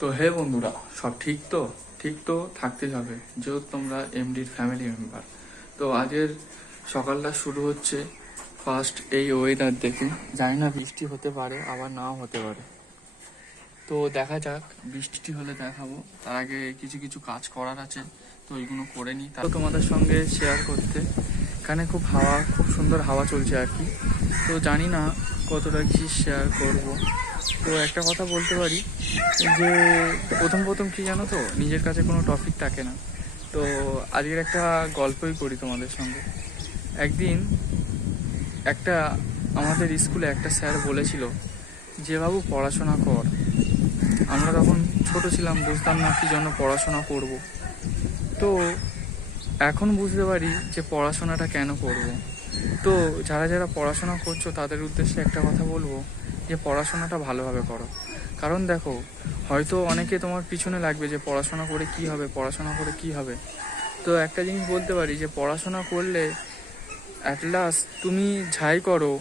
তো হে বন্ধুরা, সব ঠিক তো থাকতেই হবে, যেহেতু তোমরা এমডির ফ্যামিলি মেম্বার। তো আজের সকালটা শুরু হচ্ছে ফার্স্ট এই ওয়েদার দেখে। জানি না বৃষ্টি হতে পারে, আবার নাও হতে পারে। তো দেখা যাক, বৃষ্টি হলে দেখাবো। তার আগে কিছু কিছু কাজ করার আছে, তো ওইগুলো করে নিই, তারপর তোমাদের সঙ্গে শেয়ার করতে। এখানে খুব সুন্দর হাওয়া চলছে আর কি। তো জানি না কতটা কি শেয়ার করব। তো একটা কথা বলতে পারি যে প্রথম কি জানো তো, নিজের কাছে কোনো টপিক থাকে না। তো আজকের একটা গল্পই করি তোমাদের সঙ্গে। একদিন আমাদের স্কুলে একটা স্যার বলেছিল যে বাবু পড়াশোনা কর। আমরা তখন ছোট ছিলাম, বুঝতাম না কি জন্য পড়াশোনা করব। তো এখন বুঝতে পারি যে পড়াশোনাটা কেন করব। তো যারা যারা পড়াশোনা করছো তাদের উদ্দেশ্যে একটা কথা বলবো, যে পড়াশোনাটা ভালোভাবে করো। কারণ দেখো, হয়তো অনেকে তোমার পিছনে লাগবে যে পড়াশোনা করে কি হবে। তো একটা জিনিস বলতে পারি, যে পড়াশোনা করলে অ্যাট লাস্ট তুমি যাই করো,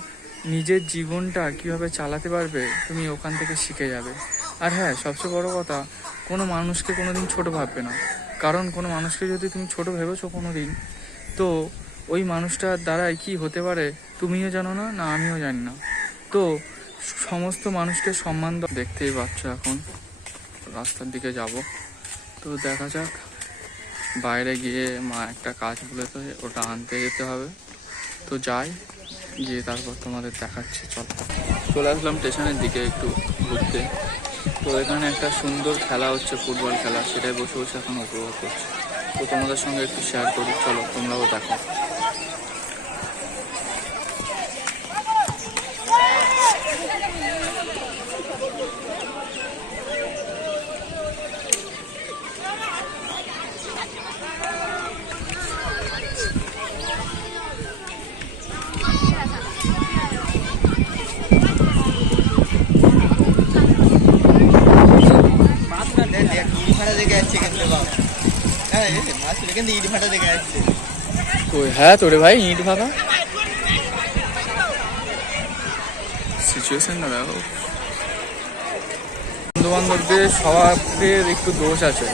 নিজের জীবনটা কিভাবে চালাতে পারবে তুমি ওখান থেকে শিখে যাবে। আর হ্যাঁ, সবচেয়ে বড় কথা, কোনো মানুষকে কোনোদিন ছোট ভাববে না। কারণ কোনো মানুষকে যদি তুমি ছোট ভেবেছো কোনোদিন, তো ওই মানুষটার দ্বারাই কি হতে পারে তুমিও জানো না, না আমিও জানি না। তো সমস্ত মানুষকে সম্মান দাও। দেখতেই পাচ্ছ এখন রাস্তার দিকে যাব। তো দেখা যাক, বাইরে গিয়ে মা একটা কাজ বলেছে, ওটা আনতে যেতে হবে। তো যাই, গিয়ে তারপর তোমাদের দেখাচ্ছি। চলে আসলাম স্টেশনের দিকে একটু ঘুরতে। তো এখানে একটা সুন্দর খেলা হচ্ছে, ফুটবল খেলা, সেটাই বসে বসে এখন উপভোগ করছি। তো তোমাদের সঙ্গে একটু শেয়ার করি, চলো তোমরাও দেখো। হ্যাঁ তোরে ভাই, ইট ভাঙা সিচুয়েশন না দেখো। বন্ধু বান্ধবদের স্বভাবের একটু দোষ আছে,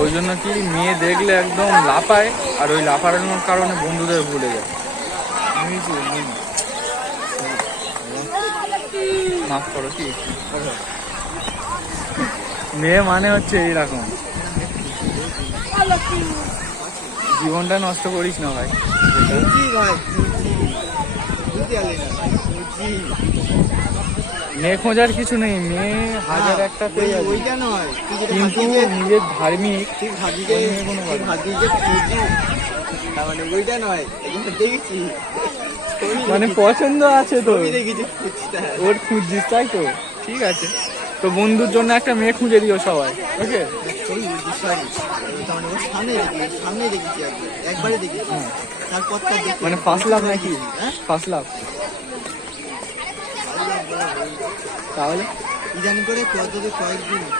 ওই জন্য কি মেয়ে দেখলে একদম লাফায়, আর ওই লাফানোর কারণে বন্ধুদের ভুলে যায়। মাফ করো, কি মেয়ে মানে হচ্ছে এইরকম। জীবনটা নষ্ট করিস না ভাই। মেয়ে খোঁজার কিছু নেই, মেয়ে হাজার একটা পেয়ে যাবে, কিন্তু নিজের ধার্মিক মানে পছন্দ আছে তো, ওর খুঁজছিস তাই তো, ঠিক আছে। তো বন্ধুর জন্য একটা মেয়ে খুঁজে দিও সবাই, ওকে? মানে ফার্স্ট লাভ নাকি? ফার্স্ট লাভ তাহলে ইদানি করে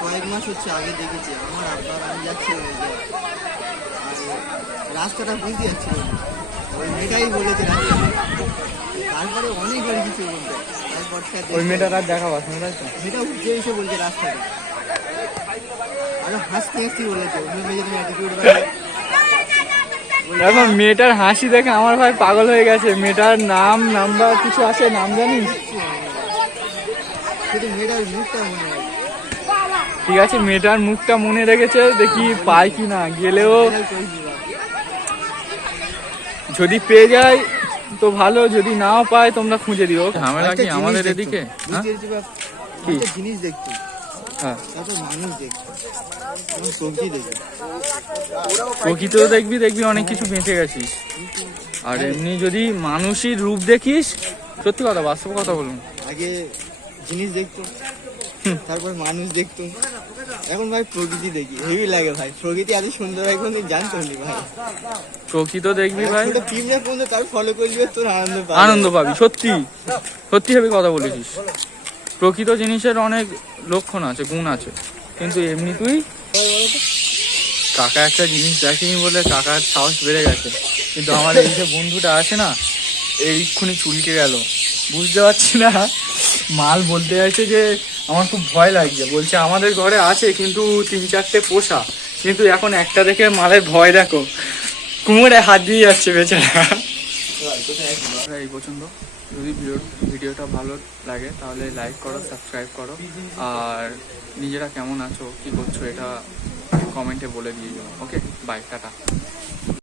কয়েক মাস হচ্ছে আগে দেখেছি আমার আব্বা, আমি যাচ্ছিলাম রাস্তাটা বুঝতে যাচ্ছিল, ওই মেয়েটাই বলেছে রাস্তা। তারপরে অনেকবার কিছু বলতে, তারপর ওই মেয়েটার আর দেখা পাস না, তাই তো? মেয়েটা উঠে এসে বলছে রাস্তাটা, আরো হাসতে বলেছে এখন মেয়েটার হাসি দেখে আমার ভাই পাগল হয়ে গেছে। মেয়েটার নাম নাম্বার কিছু আছে, নাম জানিস? ঠিক আছে, মেয়েটার মুখটা মনে রেখেছে, দেখি পাই কি না। গেলেও যদি পেয়ে যায় তো ভালো, যদি নাও পায় তোমরা খুঁজে দিও। ঝামেলা কি আমাদের এদিকে? জিনিস দেখছি, মানুষ দেখছি, প্রকৃত দেখবি অনেক কিছু বেঁচে গেছিস। আর এমনি যদি মানুষই রূপ দেখিস, সত্যি কথা, বাস্তব কথা বলুন, আগে জিনিস দেখতো, তারপর মানুষ দেখতো, এখন ভাই প্রকৃতি দেখি, হেভি লাগে ভাই। প্রকৃতি এত সুন্দর হয় কোনদিন জানতাম না ভাই। প্রকৃত দেখবি ভাই, তার ফলো করবি, তোর আনন্দ পাবি। সত্যি হেবি কথা বলেছিস। প্রকৃত জিনিসের অনেক লক্ষণ আছে, গুণ আছে, কিন্তু এমনি তুই কাকা একটা জিনিস দেখিনি বলে কাকার সাহস বেড়ে গেছে, কিন্তু আমার এই যে বন্ধুটা আছে না, এইক্ষুনি চুলকে গেল। বুঝতে পারছি না, মাল বলতে চাইছে যে আমার খুব ভয় লাগছে। বলছে আমাদের ঘরে আছে কিন্তু 3-4টে পোষা, কিন্তু এখন একটা দেখে মালের ভয় দেখো, কুমোরে হাত দিয়ে যাচ্ছে বেচারা। এই পছন্দ, যদি ভিডিওটা ভালো লাগে তাহলে লাইক করো, সাবস্ক্রাইব করো, আর নিজেরা কেমন আছো, কি করছো, এটা কমেন্টে বলে দিয়ে যাও। ওকে, বাই, টাটা।